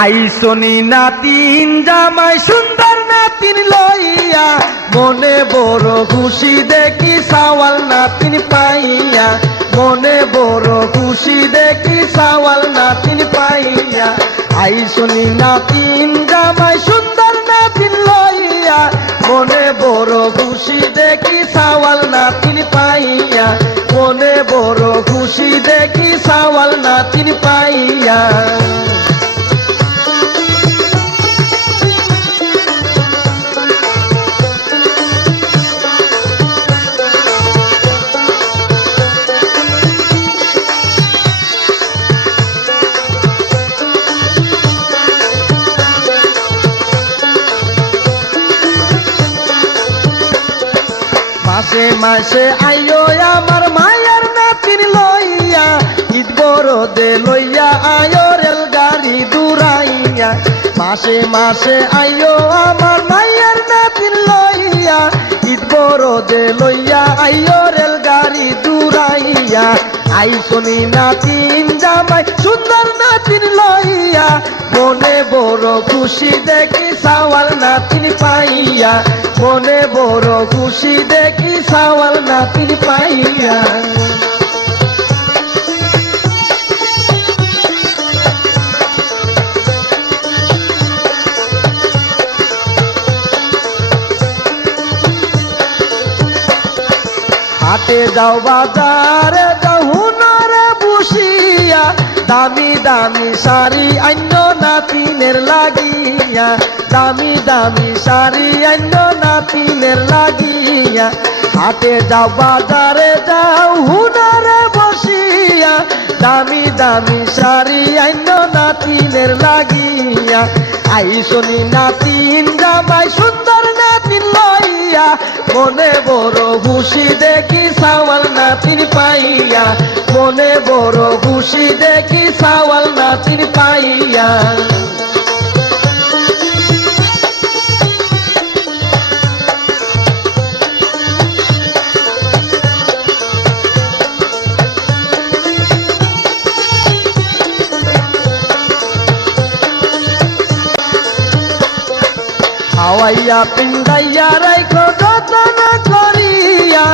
আইসনি নাতিন জামাই সুন্দর নাতিন লইয়া মনে বড় খুশি দেখি সাওয়াল নাতিন পাইয়া মনে বড় খুশি দেখি সাওয়াল নাতিন পাইয়া আইসনি নাতিন জামাই সুন্দর নাতিন লইয়া মনে বড় খুশি দেখি সাওয়াল নাতিন পাইয়া মনে বড় খুশি দেখি সাওয়াল নাতিন পাইয়া মাসে মাসে আইও আমার মায়ার নাতিন লইয়া ঈদ বড়দে লইয়া আয়ো রেল গাড়ি দূরাইয়া মাসে মাসে আইও আমার মায়ার নাতিন লইয়া ঈদ বড়দে লইয়া আয়ো রেল গাড়ি দূরাইয়া আইসনি নাতিন জামাই সুন্দর নাতিন লইয়া মনে বড় খুশি দেখি সাওয়াল নাতিন পাইয়া মনে বড় খুশি দেখি সাওয়াল নাতিন পাইয়া হাটে যাও বাজারে যাও হুনারে বসিয়া দামি দামি শাড়ি অন্য নাতিনের লাগিয়া দামি দামি শাড়ি অন্য নাতিনের লাগিয়া হাটে যাও বাজারে যাও হুনারে বসিয়া দামি দামি শাড়ি অন্য নাতিনের লাগিয়া আইসনি নাতিন জামাই সুন্দর নাতিন লইয়া মনে বড় খুশি দেখি সাওয়াল নাতিন পাইয়া মনে বড় খুশি দেখি সাওয়াল নাতিন পাইয়া হাওয়াইয়া পিন্দাইয়া রাইখো যতন করিয়া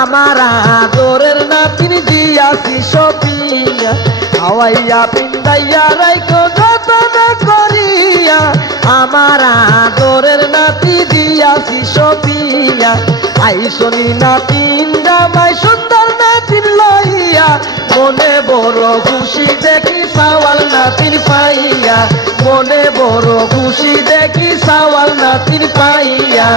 আমার আদরের নাতিন দিয়াছি সপিয়া হাওয়াইয়া পিন্দাইয়া রাইখো যতন করিয়া আমার আদরের নাতি দিয়াছি সপিয়া আইসনি নাতিন জামাই সুন্দর নাতিন লইয়া মনে বড় খুশি দেখি সাওয়াল নাতিন পাইয়া মনে বড় খুশি দেখি সাওয়াল নাতিন পাইয়া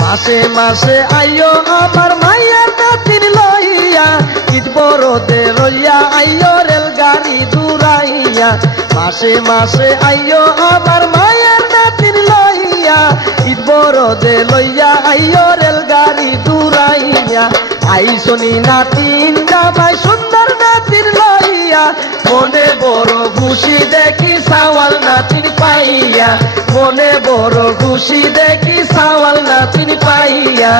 মাসে মাসে আইও আমার মায়ের নাতিন লইয়া ঈদ বড়দে লইয়া আইও রেল গাড়ি দূরাইয়া মাসে মাসে আইও আমার মায়ের নাতিন লইয়া ঈদ বড়দে লইয়া আইও রেল গাড়ি দূরাইয়া আইসনি নাতিন জামাই সুন্দর নাতিন লইয়া মনে বড় খুশি দেখি সাওয়াল নাতিন পাইয়া মনে বড় খুশি দেখি সাওয়াল নাতিন পাইয়া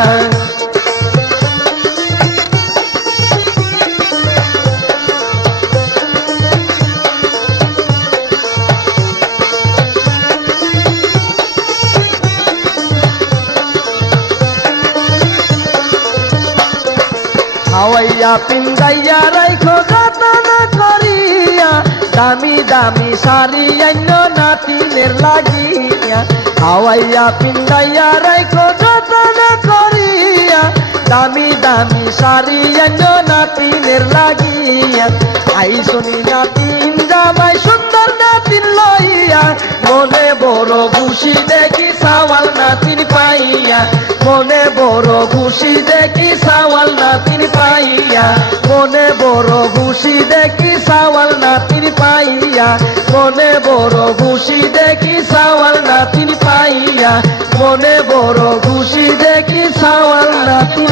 হাওয়াইয়া পিন্দাইয়া রাইখো যতন করিয়া দামি দামি শাড়ি অন্য নাতিনের লাগিয়া হাওয়াইয়া পিন্দাইয়া রাইখো যতন করিয়া দামি দামি শাড়ি অন্য নাতিনের লাগিয়া আইসনি নাতিন জামাই সুন্দর নাতিন লইয়া মনে বড় খুশি দেখি সাওয়াল নাতিন পাইয়া মনে বড় খুশি দেখি সাওয়াল নাতিন পাইয়া মনে বড় খুশি দেখি সাওয়াল নাতিন পাইয়া মনে বড় খুশি দেখি সাওয়াল নাতিন পাইয়া মনে বড় খুশি দেখি সাওয়াল নাতিন